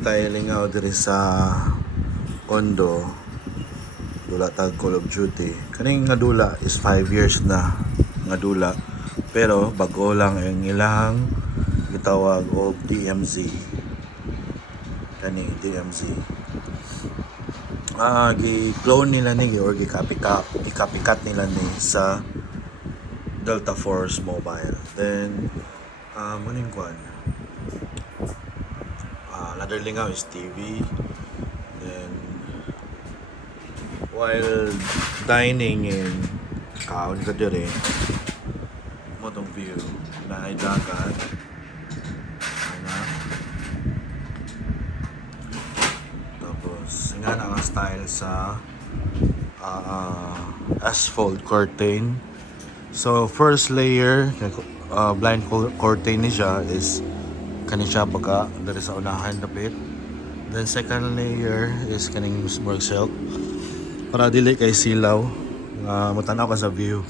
Styling out diri sa condo dula tag Call of Duty. Kaning nga dula is 5 years na nga dula, pero bago lang ang ilang gitawag og DMZ. Kani DMZ gi-clone nila ni or gi-copycat nila ni sa Delta Force Mobile. Then muning kwan Laderlingaw is TV. Then while dining in kaon ka dire mo tong view na ay dagat ana. Tapos nga na ang style sa asphalt curtain. So first layer blind curtain ni siya is kani siya pagka dari sa unahan dapit. Then second layer is kaning more silk para dili kay silaw nga mutanaw ka sa view.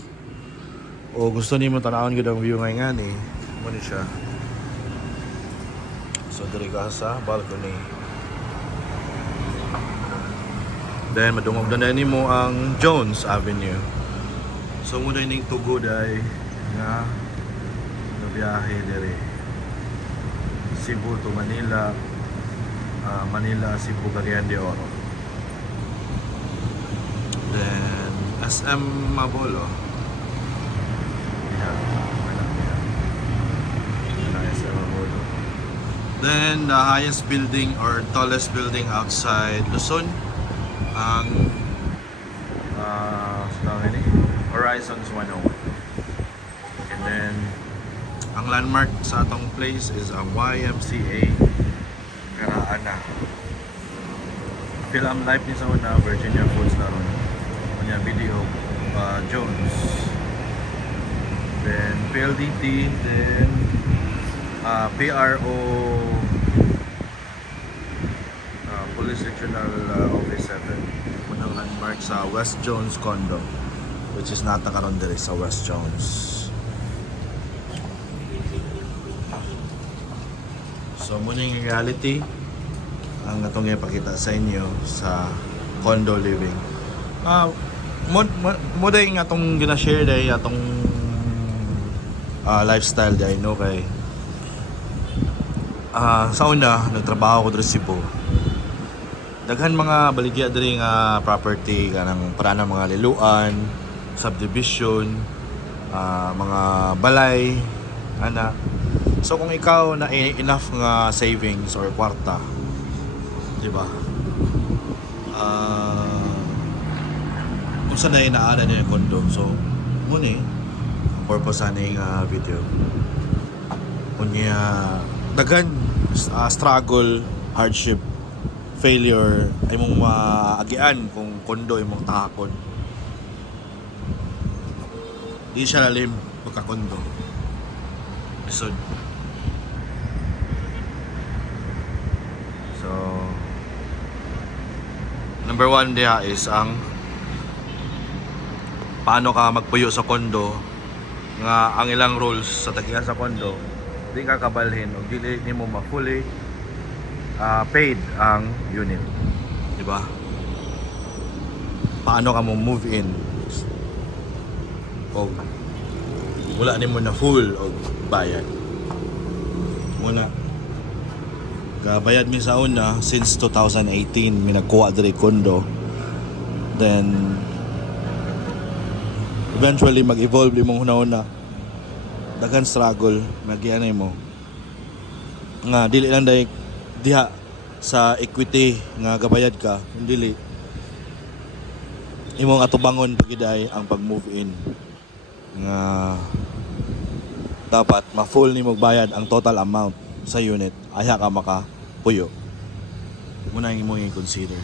O gusto ni mo tanawon gid ang view nga ni mo ni siya. So diri ka sa balcony. Then madungog na nimo ang Jones Avenue. So mo ning tugod ay nga biyahe diri Cebu to Manila, Manila, Cebu, Cagayan de Oro. Then SM Mabolo. SM Mabolo. Then the highest building or tallest building outside Luzon, ang Horizons 101. And then ang landmark sa atong place is ang YMCA Karaana. Film live ni sa una Virginia Foods na ron. Kanya video Jones. Then PLDT, then PRO Police Regional Office 7. Unang landmark sa West Jones Condo, which is natakaroon diri sa West Jones. So muna yung reality ang atong ipakita sa inyo sa condo living. Mo day nga atong gina-share day atong lifestyle day no kay sa una nagtrabaho ko diri Cebu. Daghan mga baligya diri nga property kanang para ng mga liluan, subdivision, mga balay ana. So kung ikaw na enough nga savings or kwarta, di ba? Kung saan na inaala niya yung condo. So, muna ang purpose sa aning video. Kunya, dagan, struggle, hardship, failure, ay mong maagian kung condo ay mong takakon. Di siya lalim pagka-condo. Episode. So, number 1 diya is ang paano ka magpuyo sa kondo nga ang ilang rules sa tagiya sa kondo di ka kabalhin o dili nimo ma-fully paid ang unit, di ba? Paano ka mo move in o wala nimo na full o bayad muna. Kabayad mi sa una since 2018 mi nagkuha diri kondo. Then eventually mag-evolve imong una-una. Daghan struggle magianay mo. Nga dili lang dai diha sa equity nga gabayad ka, dili. Imong atubangon pagiday ang pag-move in. Nga dapat ma-full nimo bayad ang total amount sa unit, aya ka makapuyo. Muna yung imong i-consider.